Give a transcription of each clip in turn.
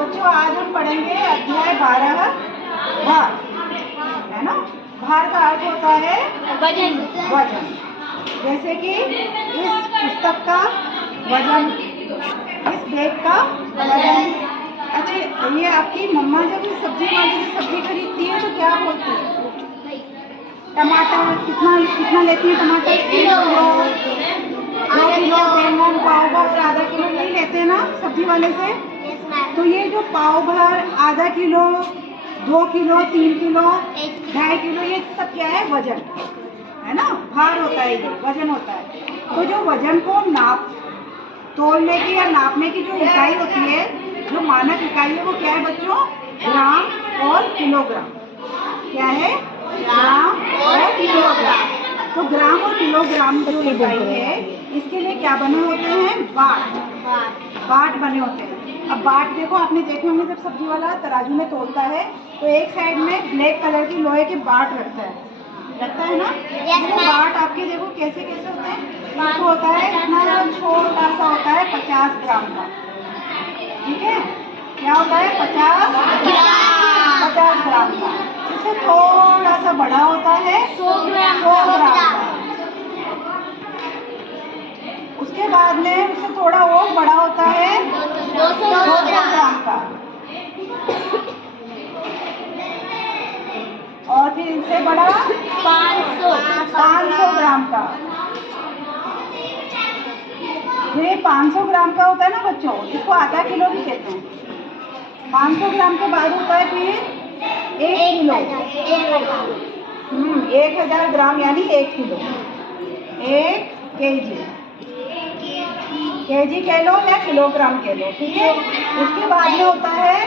बच्चों आज हम पढ़ेंगे अध्याय 12 भार, है ना। भार का अर्थ होता है वजन। वजन। जैसे कि इस पुस्तक का वजन, इस बैग का वजन। अच्छा, ये आपकी मम्मा जब सब्जी वाली से सब्जी खरीदती है तो क्या बोलती है? टमाटर कितना कितना लेती है? टमाटर 1 किलो, 2 किलो, बैंगन पाव भर आधा किलो नहीं लेते हैं ना सब्जी वाले से। तो ये जो पाव भर, आधा किलो, 2 किलो, 3 किलो, 2.5 किलो, ये सब क्या है? वजन, है ना। भार होता है, ये वजन होता है। तो जो वजन को तोलने की या नापने की जो इकाई होती है, जो मानक इकाई है, वो क्या है बच्चों? ग्राम और किलोग्राम। क्या है? ग्राम और किलोग्राम। तो ग्राम और किलोग्राम जो इकाई है, इसके लिए क्या बने होते हैं? बाट बने होते हैं। अब बाट देखो, आपने देखे होंगे जब सब्जी वाला तराजू में तोलता है तो एक साइड में ब्लैक कलर की लोहे के बाट रखता है ना। तो बाट आपके देखो कैसे कैसे होते हैं। एक होता है इतना छोटा सा, होता है 50 ग्राम का। ठीक है, क्या होता है? 50 ग्राम का। इससे थोड़ा सा बड़ा होता है 100 ग्राम का। उसके बाद में उससे थोड़ा और बड़ा होता है 200 ग्राम का। और फिर इससे बड़ा 500 ग्राम का। ये 500 ग्राम का होता है ना बच्चों, इसको आधा किलो भी कहते हैं। 500 ग्राम के बाद होता है फिर 1 किलो। 1000 ग्राम यानी 1 किलो। 1 केजी, केजी कह लो या किलोग्राम कह लो, ठीक है। उसके बाद में होता है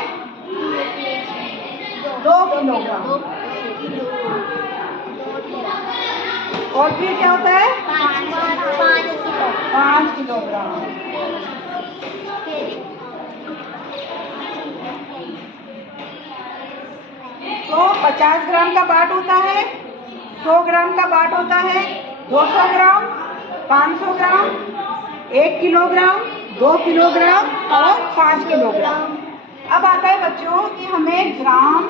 2 किलोग्राम। और फिर क्या होता है? 5 किलोग्राम। तो 50 ग्राम का बाट होता है, 100 ग्राम का बाट होता है, 200 ग्राम, 500 ग्राम, 1 किलोग्राम, 2 किलोग्राम और 5 किलोग्राम। अब आता है बच्चों कि हमें ग्राम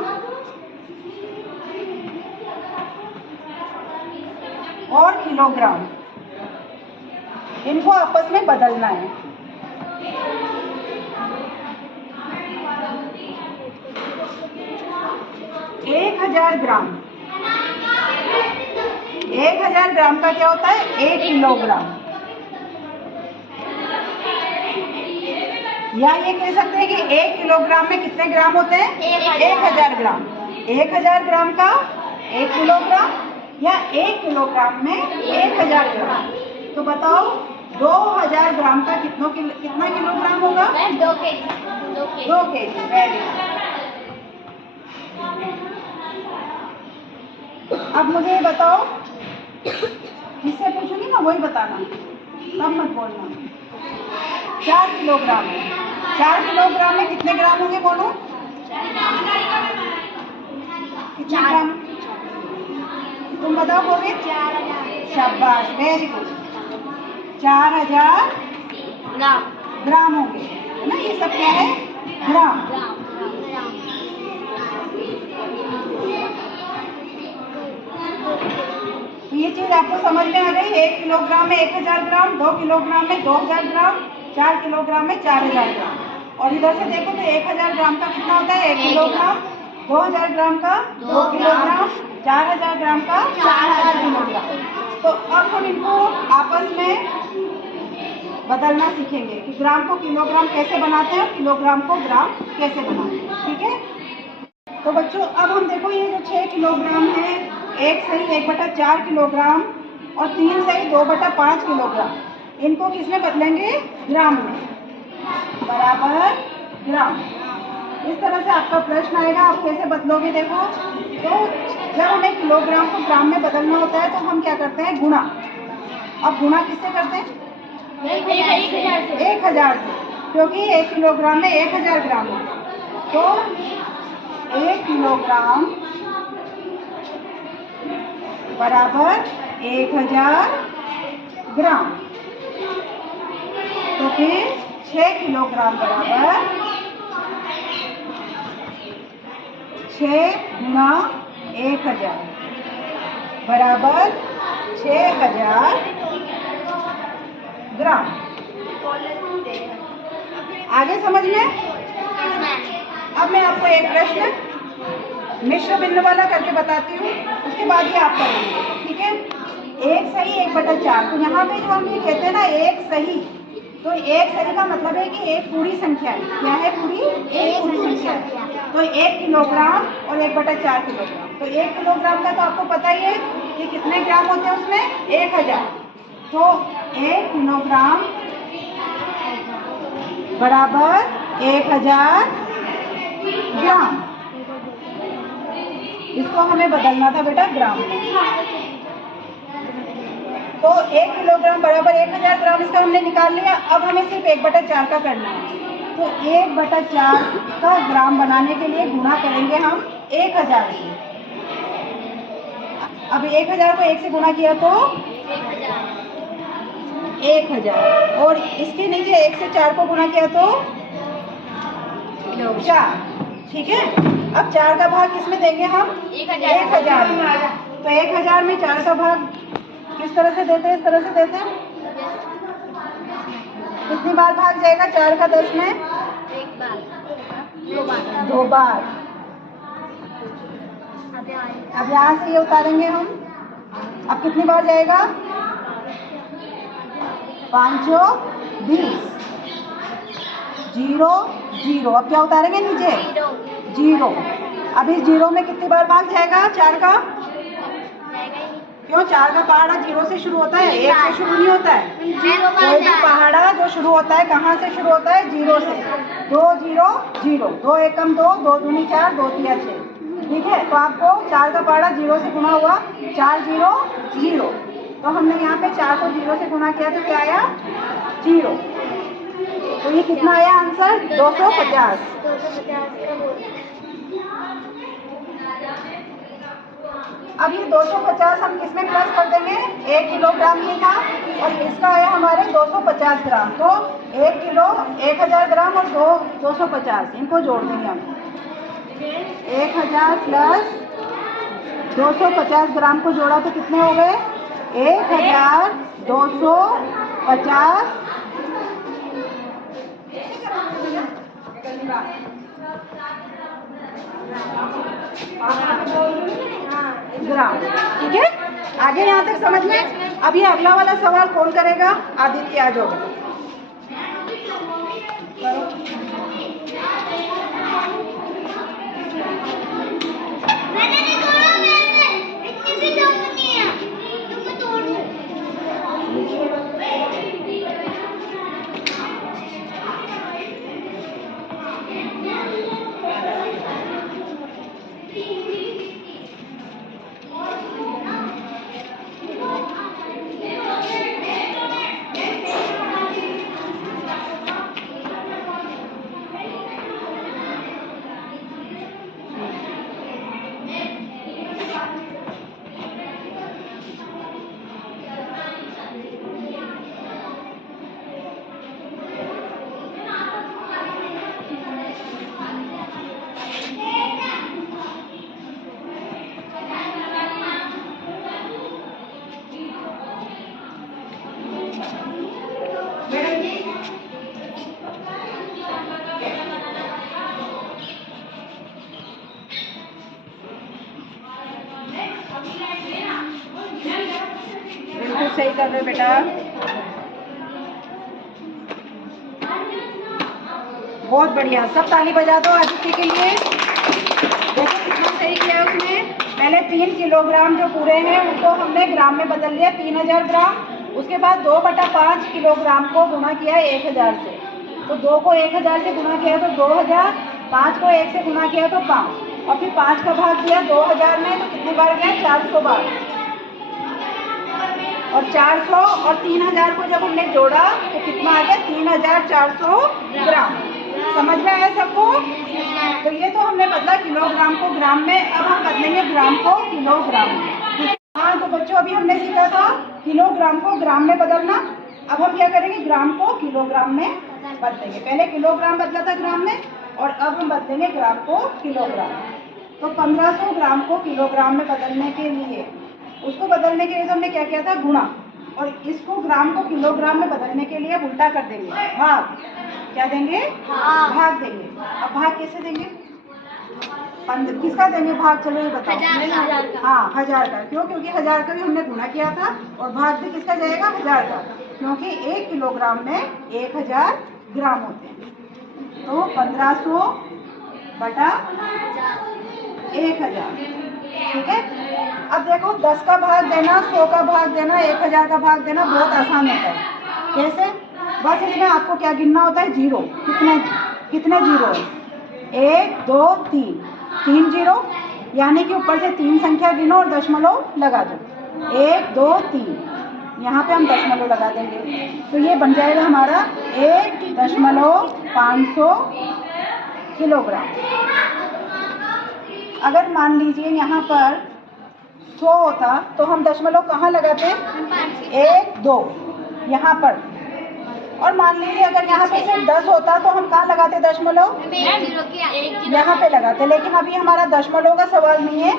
और किलोग्राम, इनको आपस में बदलना है। एक 1000 ग्राम, 1000 ग्राम का क्या होता है? 1 किलोग्राम। या ये कह सकते हैं कि 1 किलोग्राम में कितने ग्राम होते हैं? 1000 ग्राम। 1000 ग्राम का 1 किलोग्राम या 1 किलोग्राम में 1000 ग्राम। तो बताओ 2000 ग्राम का कितना किलोग्राम होगा? 2 केजी। Very good. अब मुझे ये बताओ, जिससे पूछूंगी ना वही बताना, तब मत बोलना। 4 किलोग्राम है। 4 किलोग्राम में कितने ग्राम होंगे? बोलो कितने ग्राम? तुम बताओ बोले। 4000। शाबाश, वेरी गुड। 4000 ग्राम होंगे, है ना। ये सब क्या है? ग्राम। तो ये चीज आपको समझ में आ गई। 1 किलोग्राम में 1000 ग्राम, 2 किलोग्राम में 2000 ग्राम, 4 किलोग्राम में 4000 ग्राम। और इधर से देखो तो 1000 ग्राम का कितना होता है? 1 किलोग्राम। 2000 ग्राम का 2 किलोग्राम, 4000 ग्राम का 4000 किलोग्राम। तो अब हम इनको आपस में बदलना सीखेंगे कि ग्राम को किलोग्राम कैसे बनाते हैं और किलोग्राम को ग्राम कैसे बनाते हैं, ठीक है। तो बच्चों अब हम देखो, ये जो 6 किलोग्राम है, 1 सही 1/4 किलोग्राम और 3 सही 2/5 किलोग्राम, इनको किसमें बदलेंगे? ग्राम में। बराबर ग्राम। इस तरह से आपका प्रश्न आएगा, आप कैसे बदलोगे? देखो, तो जब हमें किलोग्राम को ग्राम में बदलना होता है तो हम क्या करते हैं? गुणा। अब गुणा किससे करते हैं? 1000 से, क्योंकि 1 किलोग्राम में 1000 ग्राम है। तो 1 किलोग्राम बराबर 1000 ग्राम। तो फिर 6 किलोग्राम बराबर 6 गुना 1000 बराबर 6000 ग्राम। आगे समझ में? अब मैं आपको एक प्रश्न मिश्र बिंदु वाला करके बताती हूँ, उसके बाद ही आप करेंगे, ठीक है? 1 सही 1/4। तो यहाँ पे जो हम ये कहते हैं ना 1 सही, तो 1 सही का मतलब है कि एक पूरी संख्या है। क्या है पूरी? एक पूरी संख्या है। तो 1 किलोग्राम और 1/4 किलोग्राम। तो 1 किलोग्राम का तो आपको पता ही है कि कितने ग्राम होते हैं उसमें? 1000। तो 1 किलोग्राम बराबर 1000 ग्राम। इसको हमें बदलना था बेटा ग्राम में। तो 1 किलोग्राम बराबर 1000 ग्राम, इसका हमने निकाल लिया। अब हमें सिर्फ 1/4 का करना है। तो 1/4 का ग्राम बनाने के लिए गुणा करेंगे हम 1000 से। अब 1000 को 1 से गुणा किया तो 1000, और इसके नीचे 1 से 4 को गुणा किया तो 4। ठीक है? अब 4 का भाग किस में देंगे हम? 1000 में। तो 1000 में 4 का भाग किस तरह से देते हैं? इस तरह से देते हैं। कितनी बार भाग जाएगा 4 का 10 में? 1 बार, 2 बार। अब यहाँ से ये उतारेंगे हम। अब कितनी बार जाएगा? 5 20 0 0। अब क्या उतारेंगे नीचे? 0। अब इस 0 में कितनी बार भाग जाएगा 4 का? क्यों? 4 का पहाड़ा 0 से शुरू होता है, 1 से शुरू नहीं होता है। कोई भी पहाड़ा जो शुरू होता है कहाँ से शुरू होता है? 0 से। 2 0 0, 2 एकम 2, 2 दूनी 4, 2 तिया 6। ठीक है? तो आपको 4 का पहाड़ा 0 से गुना हुआ, 4 0 0। तो हमने यहाँ पे 4 को 0 से गुना किया तो क्या आया? 0। तो ये कितना आया आंसर? 250। अब ये 250 हम किसमें प्लस कर देंगे? 1 किलोग्राम ही था और इसका आया हमारे 250 ग्राम। तो 1 किलो 1000 ग्राम और 250, इनको जोड़ देंगे हम। 1000 प्लस 250 ग्राम को जोड़ा तो कितने हो गए? 1250 ग्राम। ठीक है? आगे यहाँ तक समझ में? अब ये अगला वाला सवाल कौन करेगा? आदित्य आ जाओ। बिल्कुल सही कर रहे हो बेटा, बहुत बढ़िया। सब ताली बजा दो आदित्य के लिए। देखो कितना सही किया उसने। पहले 3 किलोग्राम जो पूरे हैं उनको हमने ग्राम में बदल लिया 3000 ग्राम। उसके बाद 2/5 किलोग्राम को गुणा किया 1000 से। तो 2 को 1000 से गुणा किया तो 2000, 5 को 1 से गुणा किया तो 5, और फिर 5 का भाग दिया 2000 में, तो कितनी बार गया? 400 बार। और 400 और 3000 को जब हमने जोड़ा तो कितना आ गया? 3400 ग्राम। समझ में आया सबको? तो ये तो हमने बदला किलोग्राम को ग्राम में, अब हम बदलेंगे ग्राम को किलोग्राम में। हाँ, तो बच्चों अभी हमने सीखा था किलोग्राम को ग्राम में बदलना। अब हम क्या करेंगे? ग्राम को किलोग्राम में बदलेंगे। पहले किलोग्राम बदला था ग्राम में, और अब हम बदलेंगे ग्राम को किलोग्राम में। तो 1500 ग्राम को किलोग्राम में बदलने के लिए, उसको बदलने के लिए तो हमने क्या किया था, गुणा, और इसको ग्राम को किलोग्राम में बदलने के लिए उल्टा कर देंगे, भाग। क्या देंगे, भाग देंगे। अब भाग कैसे देंगे, किसका देंगे भाग, चलो ये बताओ। 1000 का। हाँ 1000 का, क्यों, क्योंकि 1000 का भी हमने गुणा किया था, और भाग भी किसका जाएगा, 1000 का, क्योंकि 1 किलोग्राम में 1000 ग्राम होते हैं। तो 1500 बटा 1000, ठीक है। अब देखो 10 का भाग देना, 100 का भाग देना, 1000 का भाग देना बहुत आसान होता है। कैसे, बस इसमें आपको क्या गिनना होता है, जीरो। कितने कितने जीरो है, 1 2 3 जीरो, यानी कि ऊपर से 3 संख्या गिनो और दशमलव लगा दो। 1 2 3, यहाँ पे हम दशमलव लगा देंगे, तो ये बन जाएगा हमारा 1.500 किलोग्राम। अगर मान लीजिए यहाँ पर 100 होता तो हम दशमलव कहाँ लगाते, 1 2 यहाँ पर, और मान लीजिए अगर यहाँ पे सिर्फ 10 होता तो हम कहाँ लगाते दशमलव, यहाँ पे लगाते। लेकिन अभी हमारा दशमलव का सवाल नहीं है,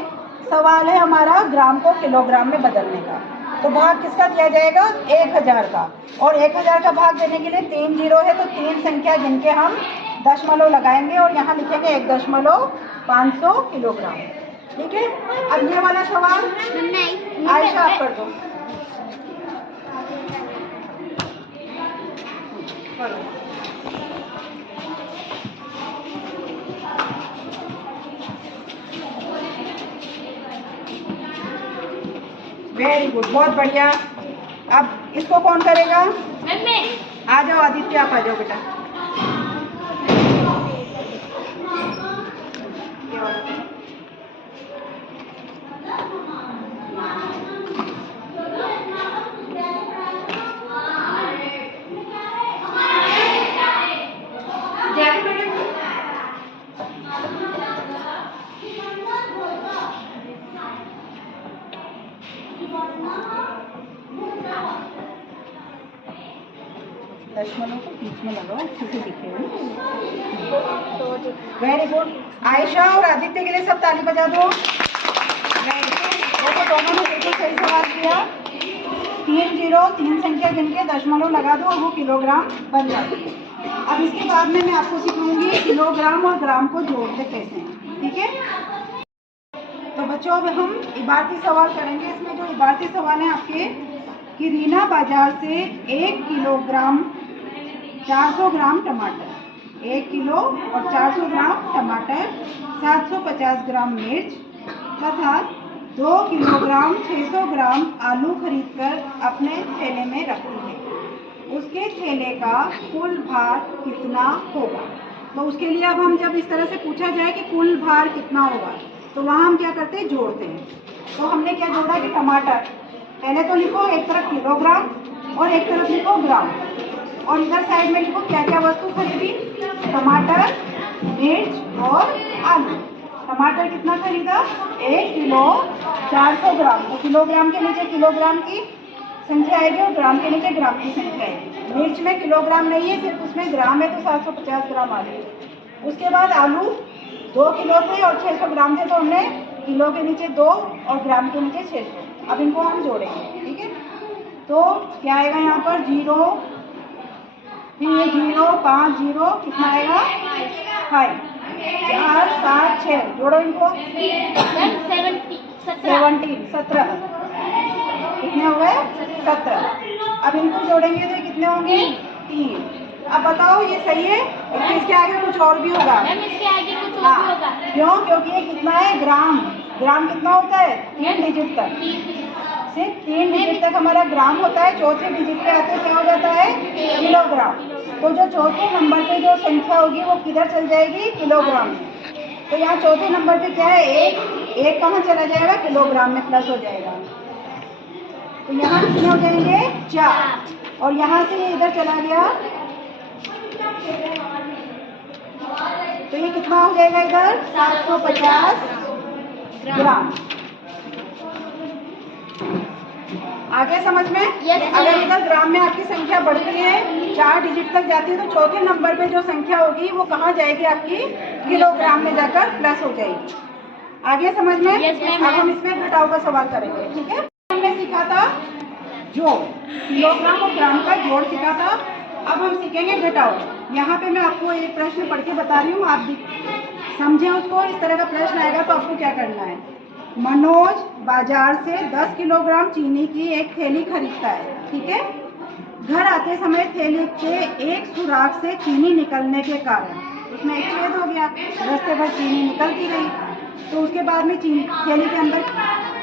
सवाल है हमारा ग्राम को किलोग्राम में बदलने का। तो भाग किसका दिया जाएगा, 1000 का, और 1000 का भाग देने के लिए 3 जीरो है, तो 3 संख्या गिन के हम दशमलव लगाएंगे और यहाँ लिखेंगे 1.500 किलोग्राम। ठीक है। अब ये वाला सवाल आयशा आप कर दो। वेरी गुड, बहुत बढ़िया। अब इसको कौन करेगा, आ जाओ आदित्य, आप आ जाओ बेटा। दशमलव को बीच में लगाओ, अच्छे से दिखे। Very good. आयशा और आदित्य के लिए सब ताली बजा दो। देखो दोनों ने बिल्कुल सही सवाल किया। 3 जीरो, 3 संख्या गिन के दशमलव लगा दो और वो किलोग्राम बन जाती है। अब इसके बाद में मैं आपको सिखाऊंगी किलोग्राम और ग्राम को जोड़ते कैसे हैं, ठीक है। तो बच्चों अब हम इबारती सवाल करेंगे। इसमें जो इबारती सवाल है आपके, कि रीना बाजार से 1 किलोग्राम 400 ग्राम टमाटर, 1 किलो और 400 ग्राम टमाटर, 750 ग्राम मिर्च तथा 2 किलोग्राम 600 ग्राम आलू खरीदकर अपने थैले में रखती है। उसके थैले का कुल भार कितना होगा। तो उसके लिए अब हम जब इस तरह से पूछा जाए कि कुल भार कितना होगा, तो वहाँ हम क्या करते हैं, जोड़ते हैं। तो हमने क्या जोड़ा कि टमाटर, पहले तो लिखो एक तरफ किलोग्राम और एक तरफ लिखो ग्राम, और इधर साइड में लिखो क्या क्या वस्तु खरीदी, टमाटर, मिर्च और आलू। टमाटर कितना खरीदा, 1 किलो 400 ग्राम, तो किलोग्राम के नीचे किलोग्राम की संख्या आएगी और ग्राम के नीचे ग्राम की संख्या आएगी। मिर्च में किलोग्राम नहीं है, सिर्फ उसमें ग्राम है, तो 750 ग्राम आलू। उसके बाद आलू 2 किलो थे और 600 ग्राम थे, तो हमने किलो के नीचे 2 और ग्राम के नीचे 600। अब इनको हम जोड़ेंगे, ठीक है। तो क्या आएगा यहाँ पर, 0, फिर ये 0 5 0, कितना आएगा 5, 4 7 6, जोड़ो इनको, 17, कितने हो गए 17। अब इनको जोड़ेंगे तो कितने होंगे, 3। अब बताओ ये सही है, इसके आगे कुछ और भी होगा, हाँ, क्यों, क्योंकि ये कितना है, ग्राम। ग्राम कितना होता है, 3 डिजिट तक, सिर्फ 3 डिजिट तक हमारा ग्राम होता है। चौथे डिजिट पे आते क्या हो जाता है, किलोग्राम। तो जो चौथे नंबर पे जो संख्या होगी वो किधर चल जाएगी, किलोग्राम में। तो यहाँ चौथे नंबर पे क्या है, 1 कहाँ चला जाएगा, किलोग्राम में प्लस हो जाएगा। तो यहाँ कितने हो जाएंगे, 4, और यहाँ से ये इधर चला गया, तो ये कितना हो जाएगा इधर, 750 ग्राम। आगे समझ में, अगर इधर ग्राम में आपकी संख्या बढ़ती है, 4 डिजिट तक जाती है, तो चौथे नंबर पे जो संख्या होगी वो कहाँ जाएगी, आपकी किलोग्राम में जाकर प्लस हो जाएगी। आ गया समझ में? Yes, ma'am. अब हम इसमें घटाव का सवाल करेंगे, ठीक है? हमने सीखा था जोड़, किलोग्राम और ग्राम का जोड़ सीखा था। अब हम सीखेंगे घटाव। यहाँ पे मैं आपको एक प्रश्न पढ़ के बता रही हूँ, आप भी समझें उसको। इस तरह का प्रश्न आएगा तो आपको क्या करना है। मनोज बाजार से 10 किलोग्राम चीनी की एक थैली खरीदता है, ठीक है? घर आते समय थैली के एक सुराख से चीनी निकलने के कारण उसमें एक छेद हो गया, रास्ते भर चीनी निकलती रही। तो उसके बाद में थैली के अंदर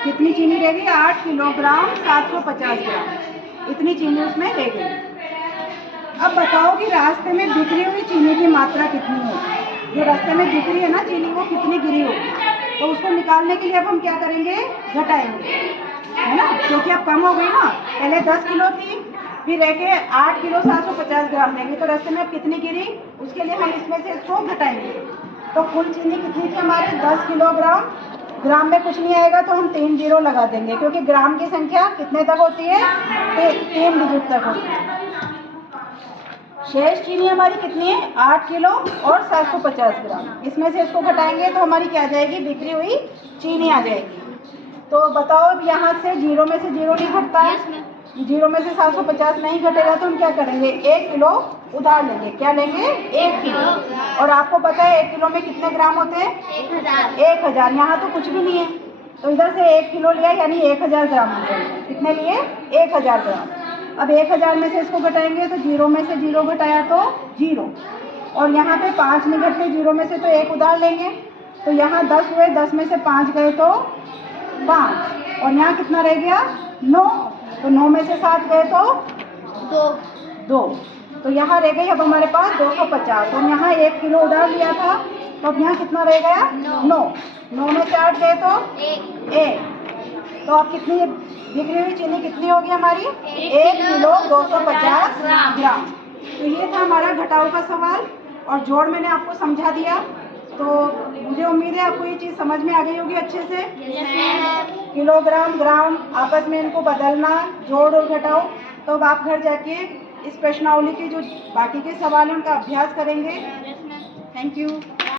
कितनी चीनी रह गई? 8 किलोग्राम 750 ग्राम, इतनी चीनी उसमें रह गई। अब बताओ कि रास्ते में बिखरी हुई चीनी की मात्रा कितनी होगी? जो रास्ते में बिखरी है ना चीनी, वो कितनी गिरी होगी? तो उसको निकालने के लिए अब हम क्या करेंगे? घटाएंगे, है ना? क्योंकि अब कम हो गई ना, पहले 10 किलो थी, फिर रह के 8 किलो 750 ग्राम रहेगी, तो रास्ते में अब कितनी गिरी? उसके लिए हम इसमें से इसको घटाएंगे। तो कुल चीनी कितनी थी हमारे? 10 किलोग्राम। ग्राम में कुछ नहीं आएगा तो हम 3 जीरो लगा देंगे, क्योंकि ग्राम की संख्या कितने तक होती है? 3 डिजिट तक होती है। शेष चीनी हमारी कितनी है? 8 किलो और 750 ग्राम। इसमें से इसको घटाएंगे तो हमारी क्या आ जाएगी? बिखरी हुई चीनी आ जाएगी। तो बताओ अब यहाँ से जीरो में से जीरो नहीं घटता है, जीरो में से 750 नहीं घटेगा तो हम क्या करेंगे? 1 किलो उधार लेंगे। क्या लेंगे? 1 किलो। और आपको पता है 1 किलो में कितने ग्राम होते हैं? 1000। यहाँ तो कुछ भी नहीं है, तो इधर से 1 किलो लिया यानी 1000 ग्राम हो जाएगा। कितने लिए? 1000 ग्राम। अब 1000 में से इसको घटाएंगे तो जीरो में से जीरो घटाया तो जीरो, और यहाँ पे 5 नहीं घटते जीरो में से, तो 1 उधार लेंगे। तो यहाँ 10 हुए, 10 में से 5 गए तो 5, और यहाँ कितना रह गया? 9। तो 9 में से 7 गए तो 2। तो यहाँ रह गई अब हमारे पास 250। हम यहाँ 1 किलो उधार लिया था, तो अब यहाँ कितना रह गया? 9। 9 में से 8 गए तो 1। तो अब कितनी बिखरी हुई चीनी कितनी होगी हमारी? 1 किलो 250 ग्राम। तो ये था हमारा घटाव का सवाल, और जोड़ मैंने आपको समझा दिया। तो मुझे उम्मीद है आपको ये चीज़ समझ में आ गई होगी अच्छे से। किलोग्राम, ग्राम, आपस में इनको बदलना, जोड़ और घटाव। तो अब आप घर जाके इस प्रश्नावली के जो बाकी के सवाल हैं उनका अभ्यास करेंगे। Thank you.